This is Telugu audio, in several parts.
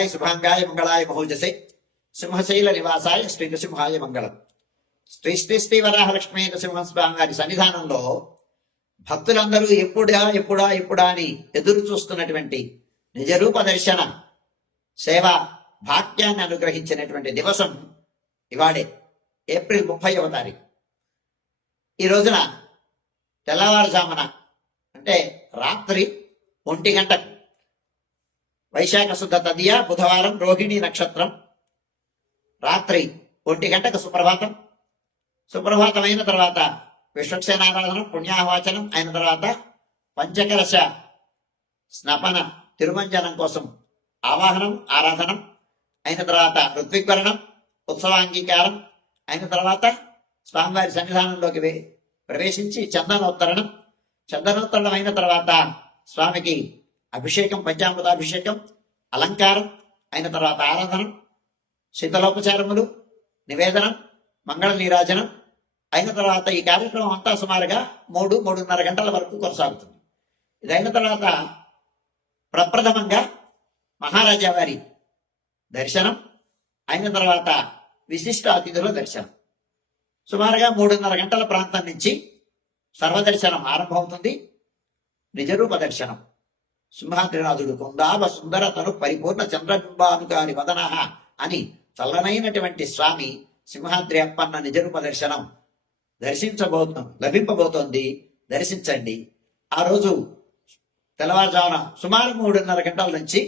మంగళాయ శుభాంగాయ మంగళాయ మహోజసే సింహశైల నివాసాయ శ్రీ నృసింహాయ మంగళం. శ్రీ శ్రీ శ్రీ వరాహలక్ష్మీ నృసింహస్వామి వారి సన్నిధానంలో భక్తులందరూ ఎప్పుడా ఎప్పుడా ఎప్పుడా అని ఎదురు చూస్తున్నటువంటి నిజరూప దర్శన సేవా భాగ్యాన్ని అనుగ్రహించినటువంటి దివసం ఇవాడే, ఏప్రిల్ 30వ తారీఖు. ఈ రోజున తెల్లవారుజామున అంటే రాత్రి 1 గంటకు వైశాఖ శుద్ధ తదియ బుధవారం రోహిణి నక్షత్రం రాత్రి 1 గంటకు సుప్రభాతం. సుప్రభాతం అయిన తర్వాత విశ్వక్సేనారాధనం పుణ్యాహవాచనం అయిన తర్వాత పంచకలశ స్నపన తిరుమంజనం కోసం ఆవాహనం ఆరాధనం అయిన తర్వాత ఋత్విగ్వరణం ఉత్సవాంగీకారం అయిన తర్వాత స్వామివారి సన్నిధానంలోకి ప్రవేశించి చందనోత్తరణం. చందనోత్తరణం అయిన తర్వాత స్వామికి అభిషేకం పంచామృతాభిషేకం అలంకారం అయిన తర్వాత ఆరాధనం శీతలోపచారములు నివేదనం మంగళ నీరాజనం అయిన తర్వాత ఈ కార్యక్రమం అంతా సుమారుగా 3-3:30 గంటల వరకు కొనసాగుతుంది. ఇదైన తర్వాత ప్రప్రథమంగా మహారాజా వారి దర్శనం అయిన తర్వాత విశిష్ట అతిథుల దర్శనం. సుమారుగా 3:30 గంటల ప్రాంతం నుంచి సర్వదర్శనం ఆరంభమవుతుంది. నిజరూప దర్శనం సింహాద్రినాథుడు కుందాభ సుందర తను పరిపూర్ణ చంద్రబింబానుకాని వదన అని చల్లనైనటువంటి స్వామి సింహాద్రి అప్పన్న నిజరూప దర్శనం లభింపబోతోంది. దర్శించండి. ఆ రోజు తెల్లవారుజామున సుమారు 3:30 గంటల నుంచి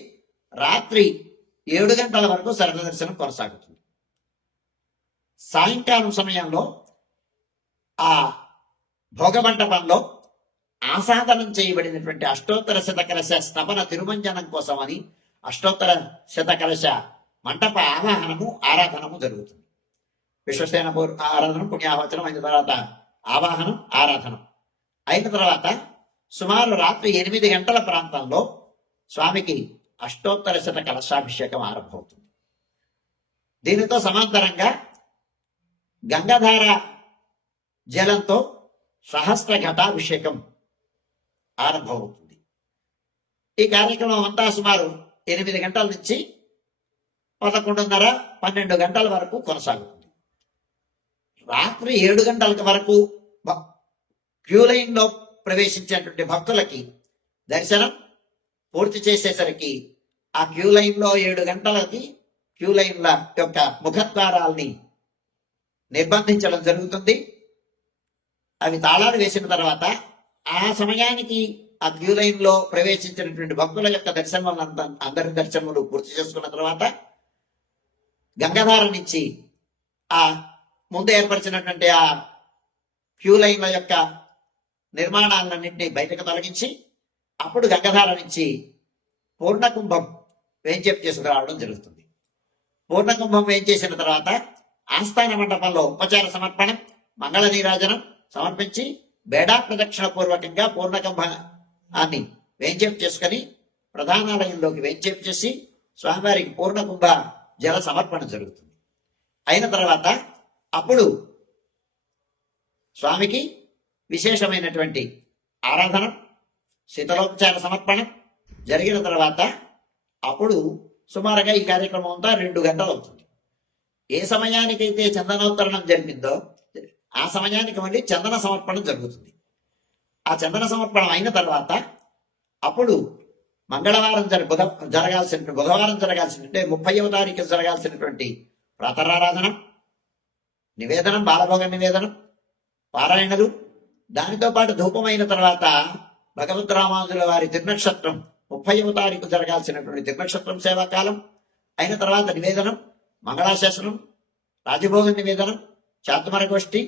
రాత్రి 7 గంటల వరకు సరళ దర్శనం కొనసాగుతుంది. సాయంకాలం సమయంలో ఆ భోగమంటపంలో ఆసాదనం చేయబడినటువంటి అష్టోత్తర శతకలశ స్నపన తిరుమంజనం కోసమని అష్టోత్తర శతకలశ మంటప ఆవాహనము ఆరాధనము జరుగుతుంది. విశ్వసేన ఆరాధనం పుణ్యాహవచనం అయిన తర్వాత ఆవాహనం ఆరాధనం అయిన తర్వాత సుమారు రాత్రి 8 గంటల ప్రాంతంలో స్వామికి అష్టోత్తర శత కలశాభిషేకం ఆరంభమవుతుంది. దీనితో సమాంతరంగా గంగాధార జలంతో సహస్ర ఘటాభిషేకం ఆరంభమవుతుంది. ఈ కార్యక్రమం అంతా సుమారు 8 గంటల నుంచి 11:30-12 గంటల వరకు కొనసాగుతుంది. రాత్రి 7 గంటల వరకు క్యూ లైన్ లో ప్రవేశించేటువంటి భక్తులకి దర్శనం పూర్తి చేసేసరికి ఆ క్యూ లైన్ లో 7 గంటలకి క్యూ లైన్ల యొక్క ముఖద్వారాల్ని నిర్బంధించడం జరుగుతుంది. అవి తాళాలు వేసిన తర్వాత ఆ సమయానికి ఆ క్యూ లైన్ లో ప్రవేశించినటువంటి భక్తుల యొక్క దర్శనములంతా అందరి దర్శనములు పూర్తి చేసుకున్న తర్వాత గంగాధార నుంచి ఆ ముందు ఏర్పరిచినటువంటి ఆ క్యూ లైన్ల యొక్క నిర్మాణాలన్నింటినీ బయటకు తొలగించి అప్పుడు గంగాధార నుంచి పూర్ణకుంభం వేంచేపు చేసుకురావడం జరుగుతుంది. పూర్ణకుంభం వేంచేసిన తర్వాత ఆస్థాన మండపంలో ఉపచార సమర్పణం మంగళ నీరాజనం సమర్పించి బేడా ప్రదక్షిణ పూర్వకంగా పూర్ణకుంభాన్ని వేంచేపు చేసుకుని ప్రధానాలయంలోకి వేంచేపు చేసి స్వామివారికి పూర్ణకుంభ జల సమర్పణ జరుగుతుంది. అయిన తర్వాత అప్పుడు స్వామికి విశేషమైనటువంటి ఆరాధన శీతలోపచార సమర్పణం జరిగిన తర్వాత అప్పుడు సుమారుగా ఈ కార్యక్రమం అంతా 2 గంటలు అవుతుంది. ఏ సమయానికైతే చందనోత్తరణం జరిగిందో ఆ సమయానికి మళ్ళీ చందన సమర్పణం జరుగుతుంది. ఆ చందన సమర్పణం అయిన తర్వాత అప్పుడు మంగళవారం బుధవారం జరగాల్సినటువంటి 30వ తారీఖు జరగాల్సినటువంటి ప్రాతరారాధన నివేదనం బాలభోగ నివేదనం పారాయణలు దానితో పాటు ధూపమైన తర్వాత భగవంతు రామానుజుల వారి తిరునక్షత్రం 30వ తారీఖు జరగాల్సినటువంటి తిరునక్షత్రం సేవాకాలం అయిన తర్వాత నివేదనం మంగళాశాసనం రాజభోగ నివేదనం చాతుమర గోష్ఠి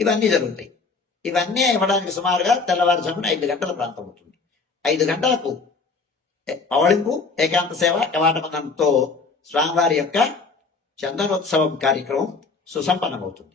ఇవన్నీ జరుగుతాయి. ఇవన్నీ ఇవ్వడానికి సుమారుగా తెల్లవారుజామున 5 గంటల ప్రాంతం అవుతుంది. 5 గంటలకు పవళింపు ఏకాంత సేవ కవాటమందంతో స్వామివారి యొక్క చందనోత్సవం కార్యక్రమం సుసంపన్నమవుతుంది.